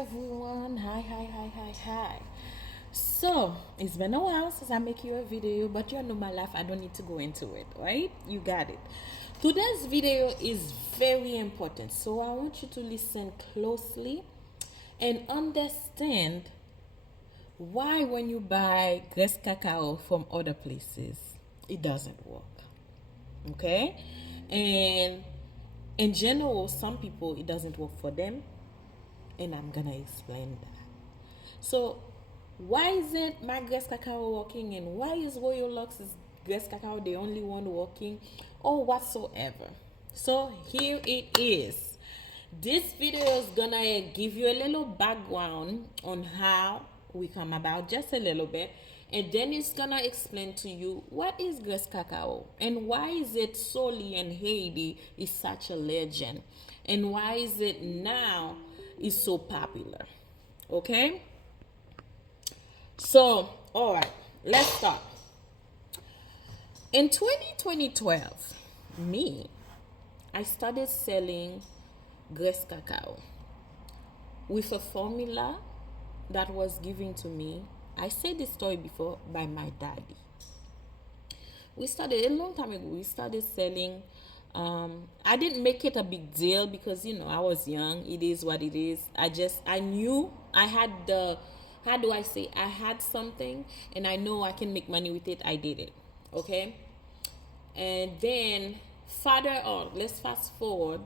everyone. Hi. So, it's been a while since I make you a video, but you know my life, I don't need to go into it, right? You got it. Today's video is very important, so I want you to listen closely and understand why when you buy Gres Cacao from other places, it doesn't work. Okay? And in general, some people it doesn't work for them, and I'm gonna explain that. So, why isn't my Gres Cacao working, and why is Royal Lux's Gres Cacao the only one working, or whatsoever? So, here it is. This video is gonna give you a little background on how we come about, just a little bit, and then it's gonna explain to you what is Gres Cacao and why is it solely in Haiti is such a legend, and why is it now is so popular. Okay, so all right, let's start. In 2012, me, I started selling Gres Cacao with a formula that was given to me. I said this story before by my daddy. We started a long time ago. We started selling. I didn't make it a big deal because I was young. It is what it is. I knew I had the, how do I say, I had something and I know I can make money with it. I did it. Okay. And then further on, let's fast forward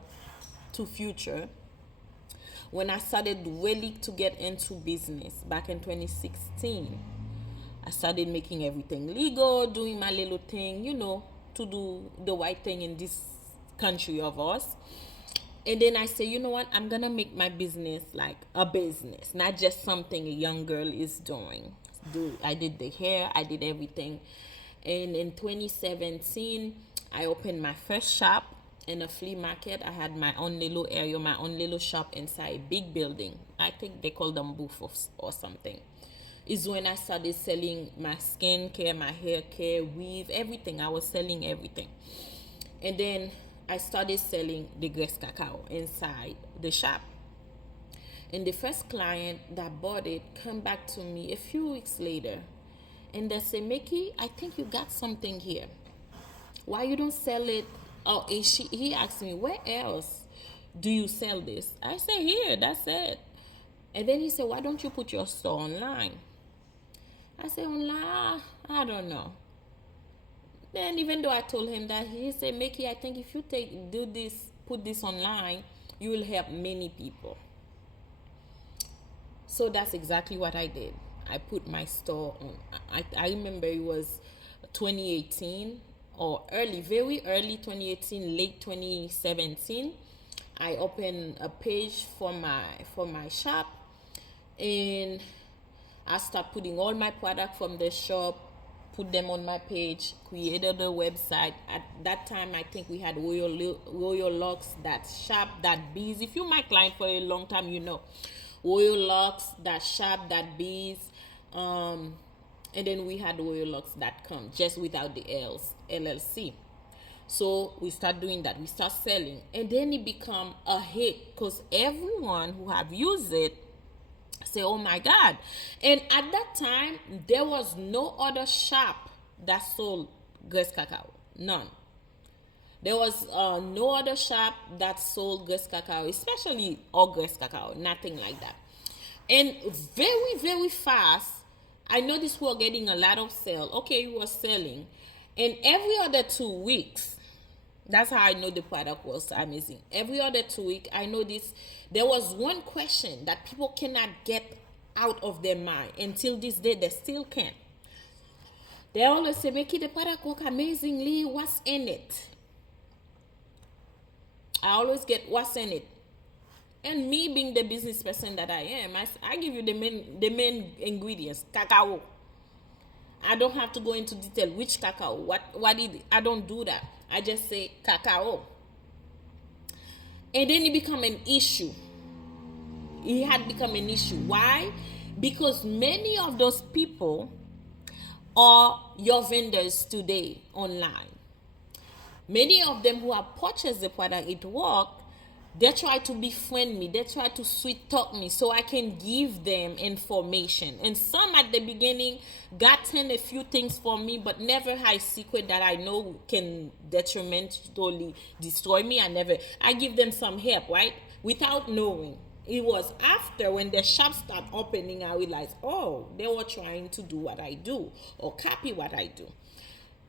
to future. When I started really to get into business back in 2016, I started making everything legal, doing my little thing, to do the right thing in this country of us. And then I say, you know what, I'm gonna make my business like a business, not just something a young girl is doing. I did the hair, I did everything. And in 2017, I opened my first shop in a flea market. I had my own little area, my own little shop inside a big building. I think they call them booths or something. Is when I started selling my skincare, my hair care, weave, everything. I was selling everything. And then I started selling the Gres Cacao inside the shop. And the first client that bought it come back to me a few weeks later. And they say, Mickey, I think you got something here. Why you don't sell it? Oh, he asked me, where else do you sell this? I say, here, that's it. And then he said, why don't you put your store online? I said, online, I don't know. Then even though I told him that, he said, Mickey, I think if you put this online, you will help many people. So that's exactly what I did. I put my store on. I remember it was 2018 or very early 2018, late 2017. I opened a page for my shop, and I start putting all my product from the shop, put them on my page, created a website. At that time, I think we had Royal Lux, that shop, that biz. If you're my client for a long time, Royal Lux, that shop, that biz. And then we had royallux.com, just without the L's, LLC. So we start doing that. We start selling, and then it become a hit because everyone who have used it say, oh my God. And at that time, there was no other shop that sold Gres Cacao. None. There was no other shop that sold Gres Cacao, especially all Gres Cacao. Nothing like that. And very, very fast, I noticed we were getting a lot of sale. Okay, we were selling. And every other 2 weeks, that's how I know the product was amazing. Every other 2 weeks, I noticed there was one question that people cannot get out of their mind. Until this day, they still can't. They always say, Mickey, the product work amazingly. What's in it? I always get what's in it. And me being the business person that I am, I give you the main ingredients, cacao. I don't have to go into detail which cacao, what I don't do that. I just say cacao. And then it become an issue. It had become an issue. Why? Because many of those people are your vendors today online. Many of them who have purchased the product, it worked, They try to befriend me. They try to sweet talk me so I can give them information. And some at the beginning gotten a few things for me, but never hide secret that I know can detrimentally destroy me. I give them some help, right? Without knowing. It was after when the shop started opening, I realized, oh, they were trying to do what I do or copy what I do.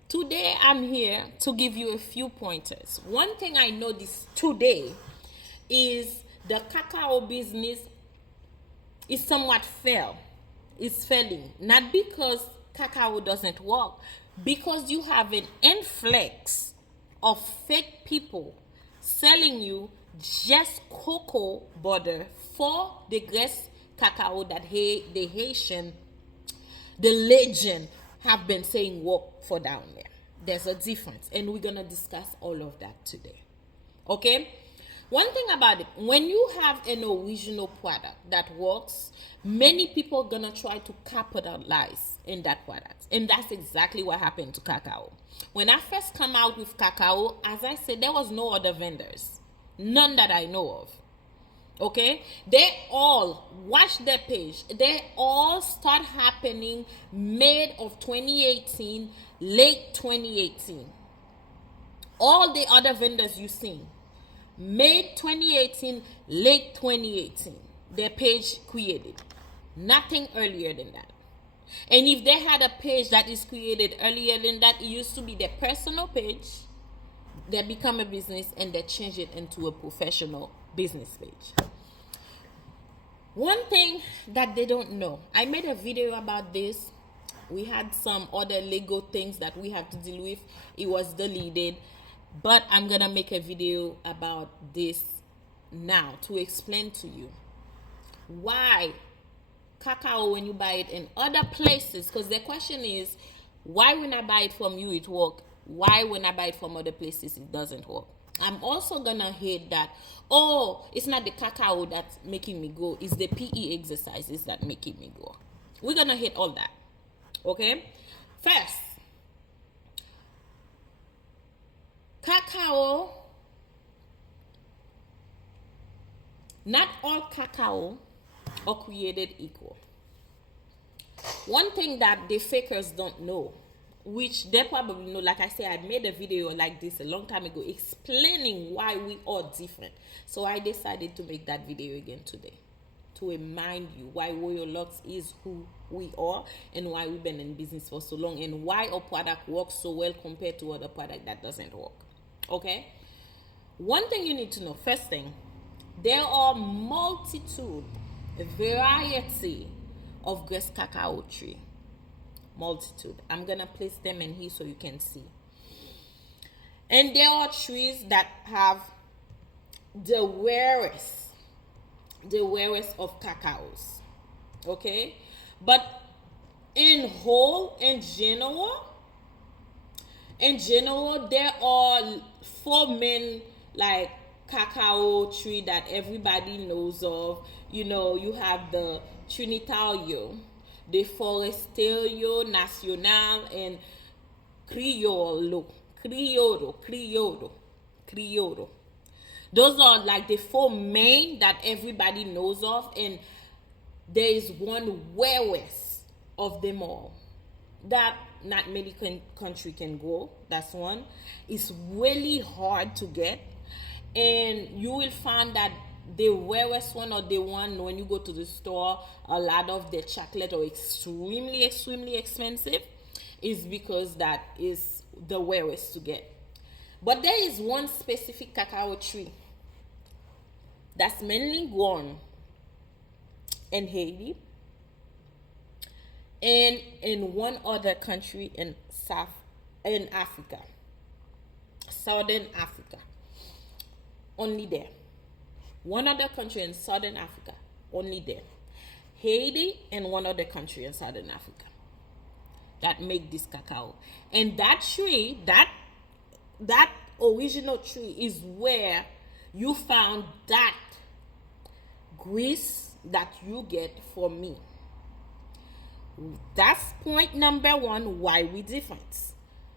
Today, I'm here to give you a few pointers. One thing I noticed today is the cacao business is somewhat it's failing. Not because cacao doesn't work, because you have an influx of fake people selling you just cocoa butter for the Gres Cacao that the Haitian, the legend, have been saying work for down there. There's a difference, and we're gonna discuss all of that today. Okay? One thing about it, when you have an original product that works, many people are gonna try to capitalize in that product. And that's exactly what happened to cacao. When I first come out with cacao, as I said, there was no other vendors. None that I know of. Okay, they all watch their page. They all start happening mid of 2018, late 2018. All the other vendors you seen, mid 2018, late 2018, their page created. Nothing earlier than that. And if they had a page that is created earlier than that, it used to be their personal page. They become a business and they change it into a professional business page. One thing that they don't know, I made a video about this. We had some other legal things that we have to deal with. It was deleted, but I'm gonna make a video about this now to explain to you why cacao, when you buy it in other places, because the question is, why when I buy it from you it work, why when I buy it from other places it doesn't work. I'm also gonna hate that, oh, it's not the cacao that's making me go, it's the PE exercises that making me go. We're gonna hate all that. Okay, first, cacao, not all cacao are created equal. One thing that the fakers don't know, which they probably know, like I said, I made a video like this a long time ago explaining why we are different. So I decided to make that video again today to remind you why Royal Lux is who we are and why we've been in business for so long and why our product works so well compared to other product that doesn't work. Okay? One thing you need to know, first thing, there are multitude, a variety of Gres Cacao tree. Multitude. I'm gonna place them in here so you can see. And there are trees that have the rarest of cacaos. Okay? But in general, there are 4 main like cacao tree that everybody knows of. You know, you have the Trinitario, the Foresterio Nacional, and Criollo. Those are like the 4 main that everybody knows of, and there is one rarest of them all that not many country can go. That's one. It's really hard to get, and you will find that the rarest one, or the one when you go to the store, a lot of the chocolate are extremely expensive, is because that is the rarest to get. But there is one specific cacao tree that's mainly grown in Haiti and in one other country in Africa, Southern Africa, only there. One other country in Southern Africa, only there. Haiti and one other country in Southern Africa that make this cacao. And that tree, that original tree is where you found that grease that you get from me. That's point number 1 why we different.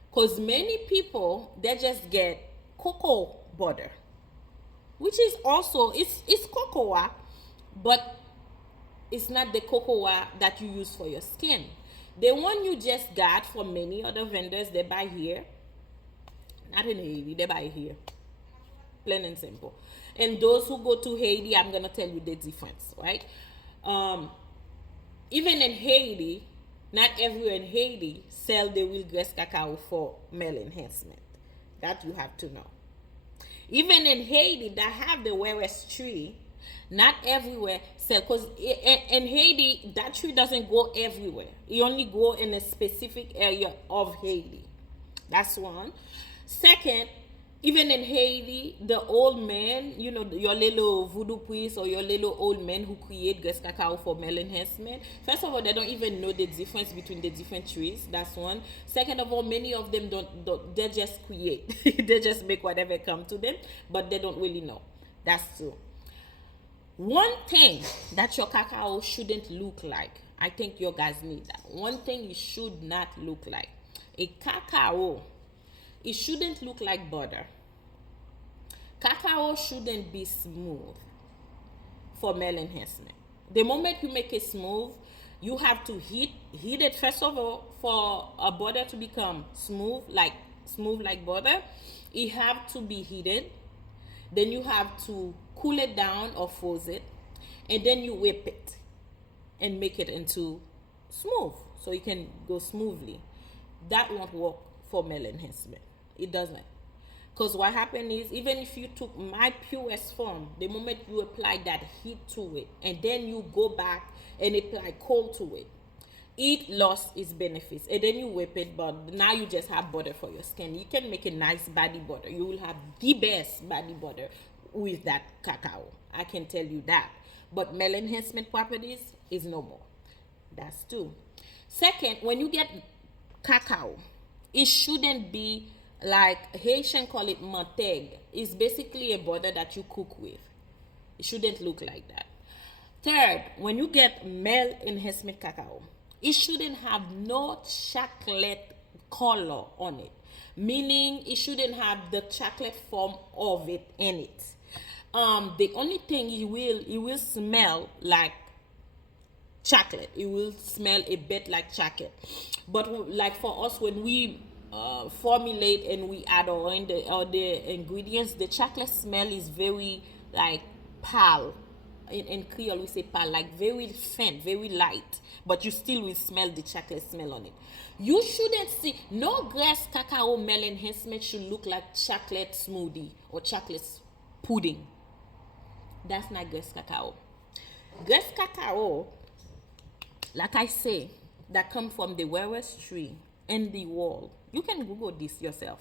Because many people, they just get cocoa butter. which is also it's cocoa, but it's not the cocoa that you use for your skin. The one you just got from many other vendors they buy here, not in Haiti, they buy here. Plain and simple. And those who go to Haiti, I'm gonna tell you the difference, right? Um, Even in Haiti, not everywhere in Haiti sell the real Gres Cacao for male enhancement. That you have to know. Even in Haiti, that have the rarest tree, not everywhere sell, because in Haiti that tree doesn't go everywhere. It only go in a specific area of Haiti. That's one. Second, even in Haiti, the old men, your little voodoo priest or your little old men who create Gres Cacao for male enhancement, first of all, they don't even know the difference between the different trees. That's one. Second of all, many of them don't they just create. They just make whatever come to them, but they don't really know. That's two. One thing that your cacao shouldn't look like, I think you guys need that. One thing it should not look like. A cacao, it shouldn't look like butter. Cacao shouldn't be smooth for male enhancement. The moment you make it smooth, you have to heat it first of all for a butter to become smooth like butter. It have to be heated. Then you have to cool it down or freeze it, and then you whip it and make it into smooth so it can go smoothly. That won't work for male enhancement. It doesn't. Because what happened is, even if you took my purest form, the moment you apply that heat to it, and then you go back and apply cold to it, it lost its benefits. And then you whip it, but now you just have butter for your skin. You can make a nice body butter. You will have the best body butter with that cacao. I can tell you that. But male enhancement properties is no more. That's two. Second, when you get cacao, it shouldn't be like Haitian call it manteigue. It's basically a butter that you cook with. It shouldn't look like that. Third, when you get male enhancement cacao, it shouldn't have no chocolate color on it. Meaning it shouldn't have the chocolate form of it in it. The only thing it will smell like chocolate. It will smell a bit like chocolate. But like for us, when we formulate and we add on the ingredients, the chocolate smell is very like pale. In Creole we say pale, like very faint, very light, but you still will smell the chocolate smell on it. You shouldn't see no Gres Cacao male enhancement should look like chocolate smoothie or chocolate pudding. That's not Gres Cacao. Gres Cacao, like I say, that come from the rarest tree in the world. You can Google this yourself.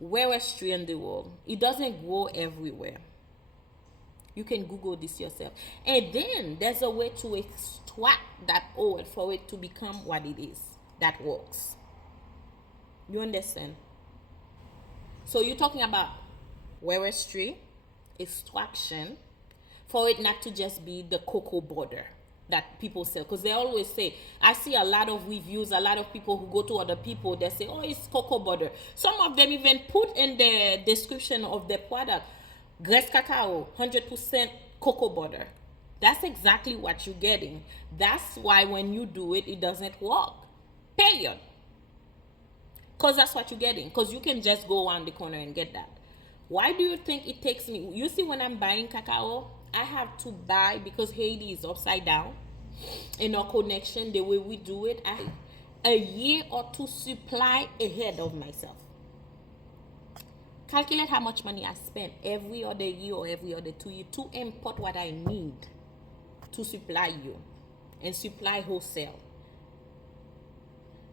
Rarest tree in the world. It doesn't grow everywhere. You can Google this yourself. And then there's a way to extract that oil for it to become what it is. That works. You understand? So you're talking about rarest tree, extraction, for it not to just be the cocoa butter that people sell. Because they always say, I see a lot of reviews, a lot of people who go to other people, they say, oh, it's cocoa butter. Some of them even put in the description of the product, Gres Cacao, 100% cocoa butter. That's exactly what you're getting. That's why when you do it, it doesn't work. Period. Because that's what you're getting. Because you can just go around the corner and get that. Why do you think it takes me? You see, when I'm buying cacao, I have to buy, because Haiti is upside down in our connection, the way we do it, a year or two supply ahead of myself. Calculate how much money I spend every other year or every other 2 years to import what I need to supply you and supply wholesale.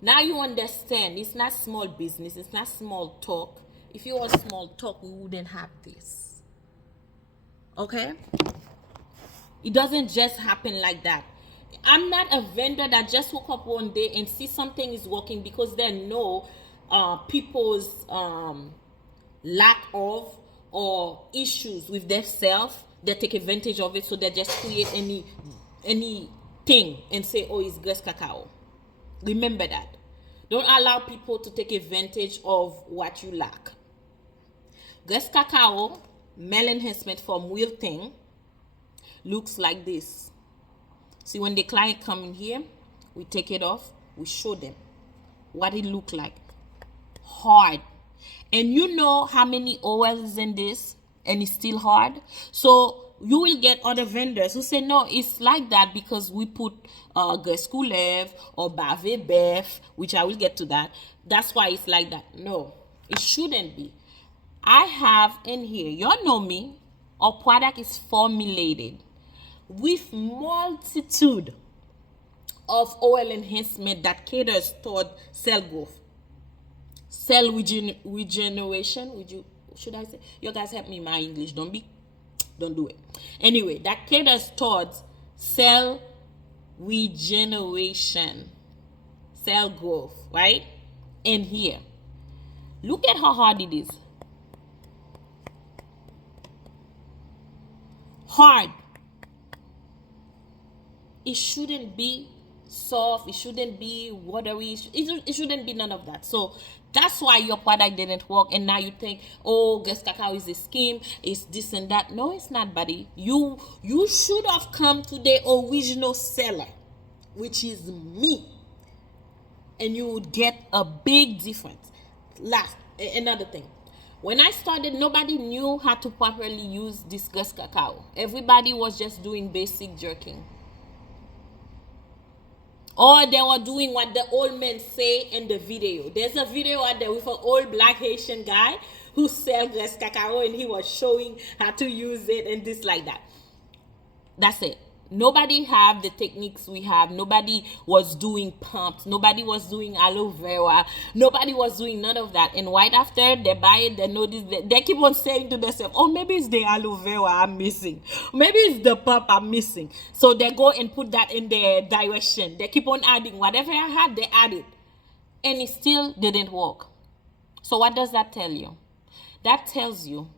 Now you understand, it's not small business, it's not small talk. If it was small talk, we wouldn't have this. Okay? It doesn't just happen like that. I'm not a vendor that just woke up one day and see something is working because they know people's lack of or issues with themselves. They take advantage of it, so they just create anything and say, oh, it's Gres Cacao. Remember that. Don't allow people to take advantage of what you lack. Gres Cacao male enhancement from wilting looks like this. See, when the client come in here, we take it off, we show them what it look like. Hard. And you know how many oils in this, and it's still hard. So you will get other vendors who say, no, it's like that because we put Gres Cacao or Bave Beef, which I will get to that. That's why it's like that. No, it shouldn't be. I have in here, y'all know me, our product is formulated with multitude of oil enhancement that caters toward cell growth, cell regeneration. Should I say? You guys help me, my English. Don't do it. Anyway, that caters towards cell regeneration, cell growth, right? And here, look at how hard it is. Hard. It shouldn't be soft. It shouldn't be watery. It shouldn't be none of that. So that's why your product didn't work. And now you think, oh, Gres Cacao is a scheme. It's this and that. No, it's not, buddy. You should have come to the original seller, which is me. And you would get a big difference. Another thing. When I started, nobody knew how to properly use this Gres Cacao. Everybody was just doing basic jerking. Or they were doing what the old men say in the video. There's a video out there with an old black Haitian guy who sells Gres Cacao, and he was showing how to use it and this like that. That's it. Nobody have the techniques we have. Nobody was doing pumps. Nobody was doing aloe vera. Nobody was doing none of that. And right after they buy it, they notice that they keep on saying to themselves, oh, maybe it's the aloe vera I'm missing. Maybe it's the pump I'm missing. So they go and put that in their direction. They keep on adding. Whatever I had, they added. And it still didn't work. So what does that tell you? That tells you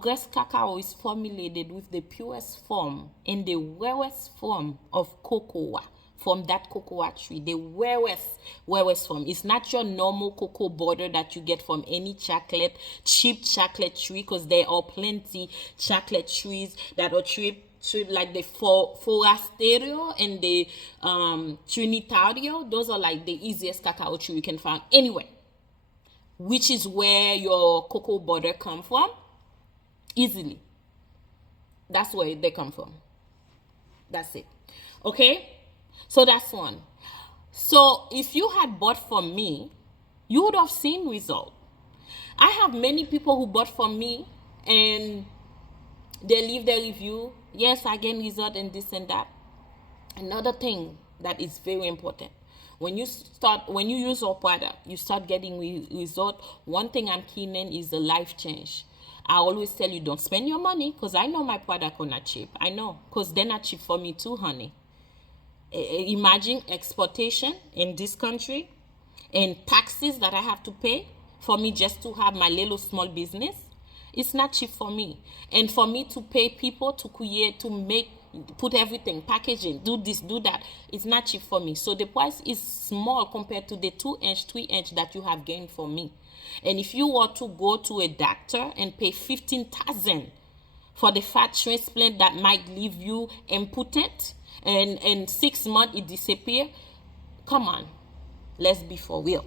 Gres Cacao is formulated with the purest form and the rarest form of cocoa from that cocoa tree. The rarest form. It's not your normal cocoa butter that you get from any cheap chocolate tree, because there are plenty chocolate trees that are cheap like the Forastero and the Trinitario. Those are like the easiest cacao tree you can find anywhere, which is where your cocoa butter come from. Easily. That's where they come from. That's it. Okay? So that's one. So if you had bought from me, you would have seen result. I have many people who bought from me and they leave their review. Yes, I get result and this and that. Another thing that is very important. When you use our product, you start getting result. One thing I'm keen in is the life change. I always tell you, don't spend your money, because I know my product are not cheap. I know, because they're not cheap for me too, honey. Imagine exportation in this country and taxes that I have to pay for me just to have my little small business. It's not cheap for me. And for me to pay people to create, to make, put everything, packaging, do this, do that, it's not cheap for me. So the price is small compared to the 2-inch, 3-inch that you have gained for me. And if you were to go to a doctor and pay $15,000 for the fat transplant that might leave you impotent, and in 6 months it disappear, come on, let's be for real,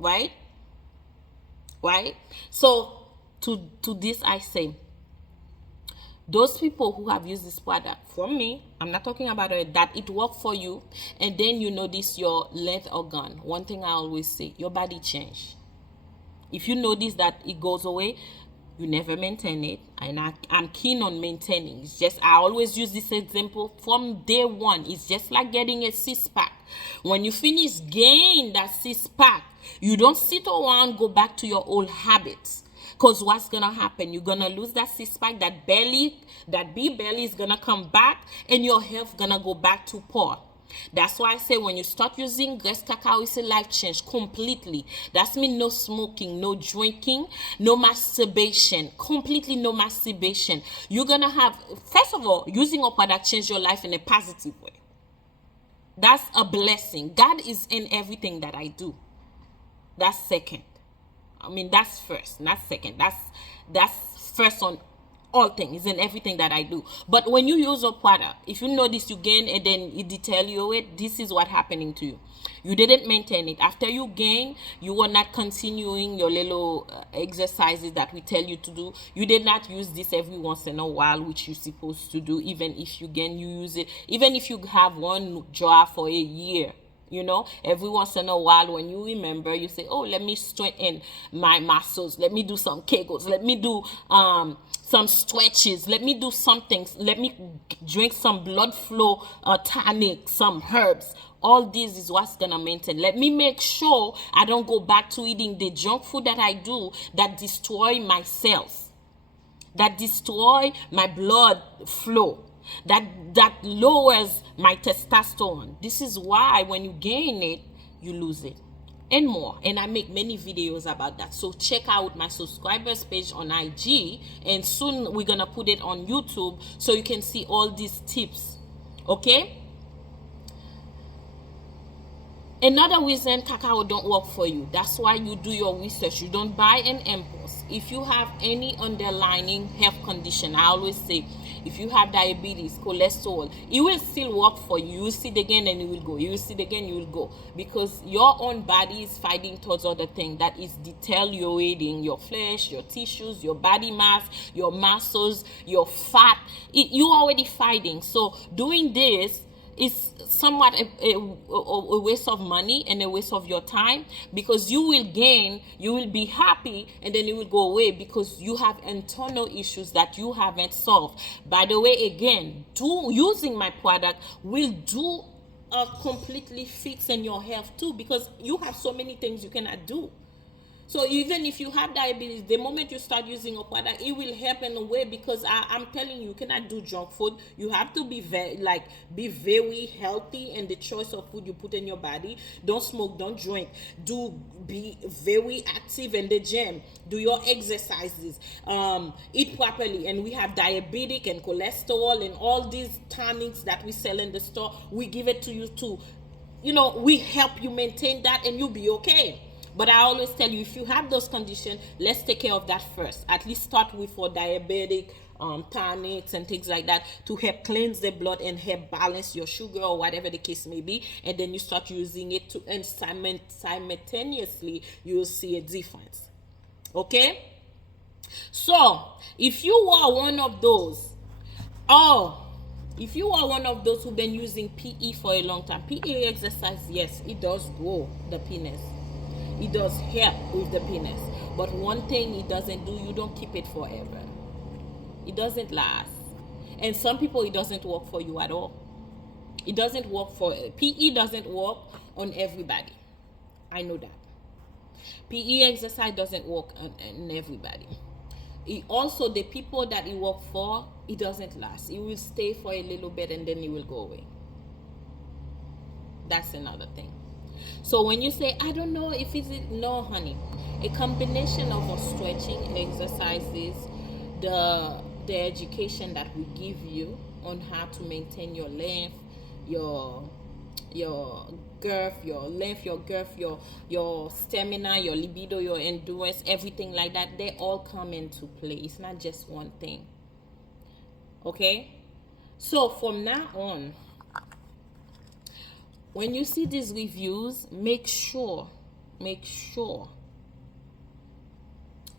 right? So to this I say, those people who have used this product from me, I'm not talking about that it worked for you, and then you notice your length are gone. One thing I always say, your body change. If you notice that it goes away, you never maintain it. And I'm keen on maintaining. It's just, I always use this example from day one. It's just like getting a 6-pack. When you finish gain that 6-pack, you don't sit around, go back to your old habits. Because what's going to happen? You're going to lose that 6-pack, that belly, that big belly is going to come back, and your health going to go back to poor. That's why I say when you start using Gres Cacao, it's a life change completely. That's mean no smoking, no drinking, no masturbation, completely no masturbation. You're going to have, first of all, using a product change your life in a positive way. That's a blessing. God is in everything that I do. That's second. I mean, that's first, not second. That's first on all things and everything that I do. But when you use a product, if you notice you gain and then it deteriorate, this is what happening to you. You didn't maintain it. After you gain, you were not continuing your little exercises that we tell you to do. You did not use this every once in a while, which you're supposed to do. Even if you gain, you use it. Even if you have one jar for a year, you know, every once in a while when you remember, you say, oh, let me strengthen my muscles, let me do some kegels, let me do some stretches, let me do something, let me drink some blood flow tonic, some herbs. All this is what's gonna maintain. Let me make sure I don't go back to eating the junk food that I do that destroy my cells, that destroy my blood flow, that lowers my testosterone. This is why when you gain it, you lose it, and more. And I make many videos about that. So check out my subscribers page on IG, and soon we're gonna put it on YouTube so you can see all these tips. Okay? Another reason cacao don't work for you, that's why you do your research. You don't buy an impulse. If you have any underlying health condition, I always say, if you have diabetes, cholesterol, it will still work for you. You will see it again and you will go. You will see it again, you will go. Because your own body is fighting towards other things that is deteriorating your flesh, your tissues, your body mass, your muscles, your fat. You're already fighting. So doing this is somewhat a waste of money and a waste of your time, because you will gain, you will be happy, and then it will go away because you have internal issues that you haven't solved. By the way, again, using my product will do a completely fix in your health too, because you have so many things you cannot do. So even if you have diabetes, the moment you start using a product, it will help in a way, because I'm telling you, you cannot do junk food. You have to be very healthy in the choice of food you put in your body. Don't smoke, don't drink. Be very active in the gym. Do your exercises. Eat properly. And we have diabetic and cholesterol and all these tonics that we sell in the store. We give it to you too. You know, we help you maintain that and you'll be okay. But I always tell you, if you have those conditions, let's take care of that first. At least start with for diabetic tonics and things like that to help cleanse the blood and help balance your sugar or whatever the case may be. And then you start using it and simultaneously you'll see a difference. Okay? So, if you are one of those, if you are one of those who've been using PE for a long time, PE exercise, yes, it does grow the penis. It does help with the penis. But one thing it doesn't do, you don't keep it forever. It doesn't last. And some people, it doesn't work for you at all. It doesn't work for, PE doesn't work on everybody. I know that. PE exercise doesn't work on everybody. It also, the people that it works for, it doesn't last. It will stay for a little bit and then it will go away. That's another thing. So when you say, I don't know if it's no, honey, a combination of stretching exercises, the education that we give you on how to maintain your length, your girth, your length, your girth, your stamina, your libido, your endurance, everything like that, they all come into play. It's not just one thing. Okay? So from now on, when you see these reviews, make sure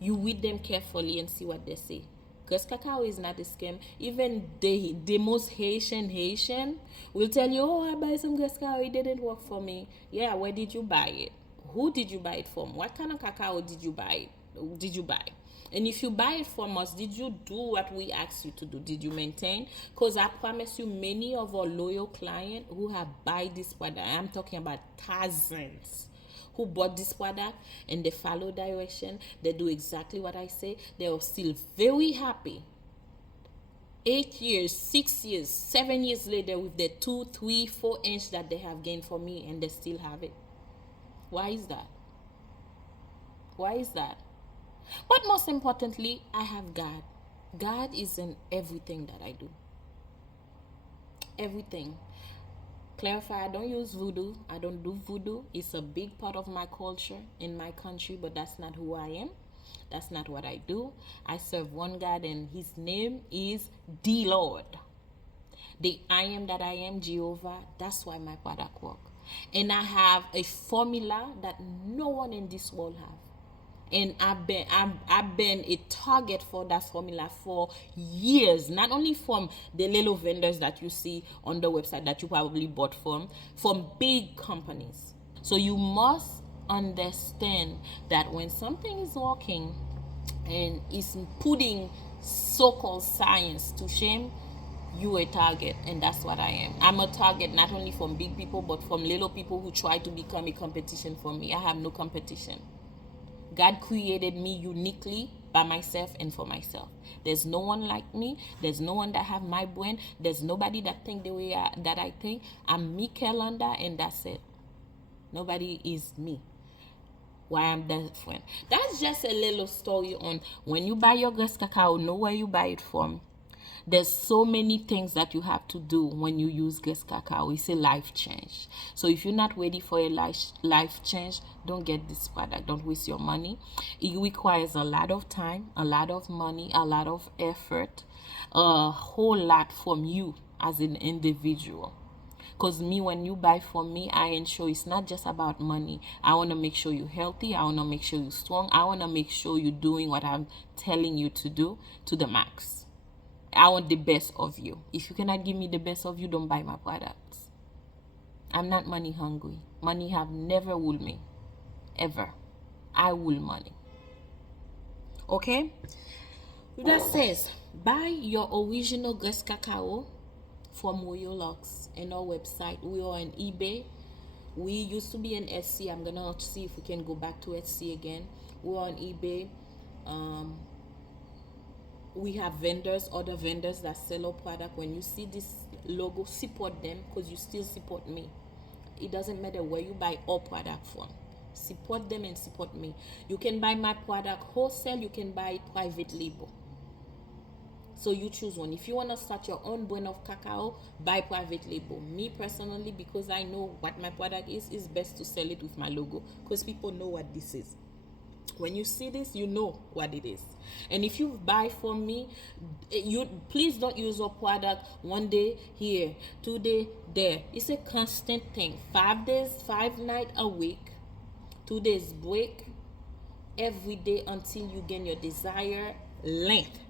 you read them carefully and see what they say. Gres Cacao is not a scam. Even the most Haitian will tell you, oh, I buy some Gres Cacao, it didn't work for me. Yeah, where did you buy it? Who did you buy it from? What kind of cacao did you buy? And if you buy it from us, did you do what we asked you to do? Did you maintain? Because I promise you, many of our loyal clients who have buy this product, I'm talking about thousands, who bought this product and they follow direction, they do exactly what I say, they are still very happy. 8 years, 6 years, 7 years later with the 2, 3, 4 inch that they have gained for me, and they still have it. Why is that? Why is that? But most importantly, I have God. God is in everything that I do. Everything. Clarify, I don't use voodoo. I don't do voodoo. It's a big part of my culture in my country, but that's not who I am. That's not what I do. I serve one God, and his name is the Lord. The I am that I am, Jehovah. That's why my product work. And I have a formula that no one in this world have. And I've been a target for that formula for years, not only from the little vendors that you see on the website that you probably bought from big companies. So you must understand that when something is working and is putting so-called science to shame, you a target, and that's what I am. I'm a target not only from big people but from little people who try to become a competition for me. I have no competition. God created me uniquely by myself and for myself. There's no one like me. There's no one that have my brain. There's nobody that think the way that I think. I'm me, Kelanda, and that's it. Nobody is me. Why I'm different. That's just a little story on when you buy your Gres Cacao, know where you buy it from. There's so many things that you have to do when you use Gres Cacao. It's a life change. So if you're not ready for a life change, don't get this product. Don't waste your money. It requires a lot of time, a lot of money, a lot of effort, a whole lot from you as an individual. Because me, when you buy from me, I ensure it's not just about money. I want to make sure you're healthy. I want to make sure you're strong. I want to make sure you're doing what I'm telling you to do to the max. I want the best of you. If you cannot give me the best of you, don't buy my products. I'm not money hungry. Money have never ruled me. Ever. I rule money. Okay? That says, buy your original Gres Cacao from Royal Lux in our website. We are on eBay. We used to be in Etsy. I'm gonna see if we can go back to Etsy again. We're on eBay. We have vendors, other vendors that sell our product. When you see this logo, support them, because you still support me. It doesn't matter where you buy our product from. Support them and support me. You can buy my product wholesale. You can buy it private label. So you choose one. If you want to start your own brand of cacao, buy private label. Me personally, because I know what my product is best to sell it with my logo, because people know what this is. When you see this, you know what it is. And if you buy from me, you please don't use your product one day here, 2 days there. It's a constant thing. 5 days, 5 nights a week, 2 days break, every day until you gain your desired length.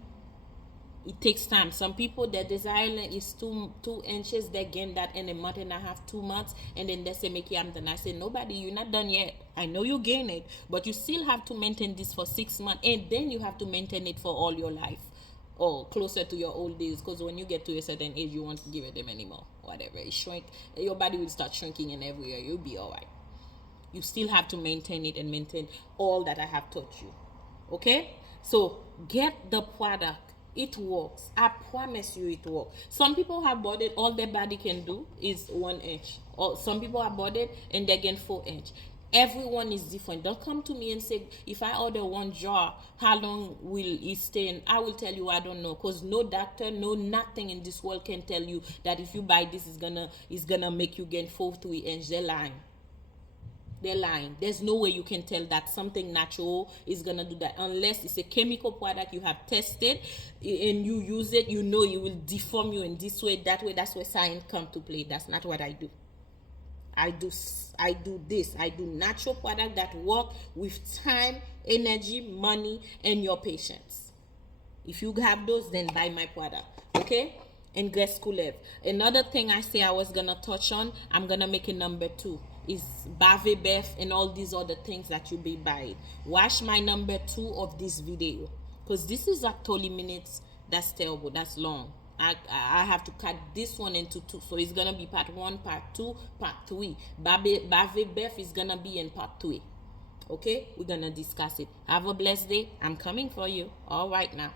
It takes time. Some people, their desire length is 2 inches. They gain that in a month and a half, 2 months, and then they say, "Make I'm done." I say, "Nobody, you're not done yet. I know you gain it, but you still have to maintain this for 6 months, and then you have to maintain it for all your life, or closer to your old days. Because when you get to a certain age, you won't give it them anymore. Whatever, it shrink. Your body will start shrinking, and every year you'll be all right. You still have to maintain it and maintain all that I have taught you. Okay? So get the product. It works. I promise you it works. Some people have bought it, all their body can do is 1 inch. Or some people have bought it and they gain 4 inch. Everyone is different. Don't come to me and say, if I order 1 jar, how long will it stay in? I will tell you I don't know, because no doctor, no nothing in this world can tell you that if you buy this, it's gonna make you gain 3 inch. They're lying. They're lying. There's no way you can tell that something natural is gonna do that, unless it's a chemical product you have tested and you use it. You know it will deform you in this way, that way. That's where science come to play. That's not what I do. I do this. I do natural product that work with time, energy, money, and your patience. If you have those, then buy my product. Okay? And Gres Cacao. Another thing I say I was gonna touch on, I'm gonna make a number 2. Is Bave Beth and all these other things that you be buying. Watch my number 2 of this video, because this is like 20 minutes. That's terrible. That's long. I have to cut this one into 2, so it's gonna be part 1, part 2, part 3. Bave Beth is gonna be in part 3. Okay, we're gonna discuss it. Have a blessed day. I'm coming for you. All right now.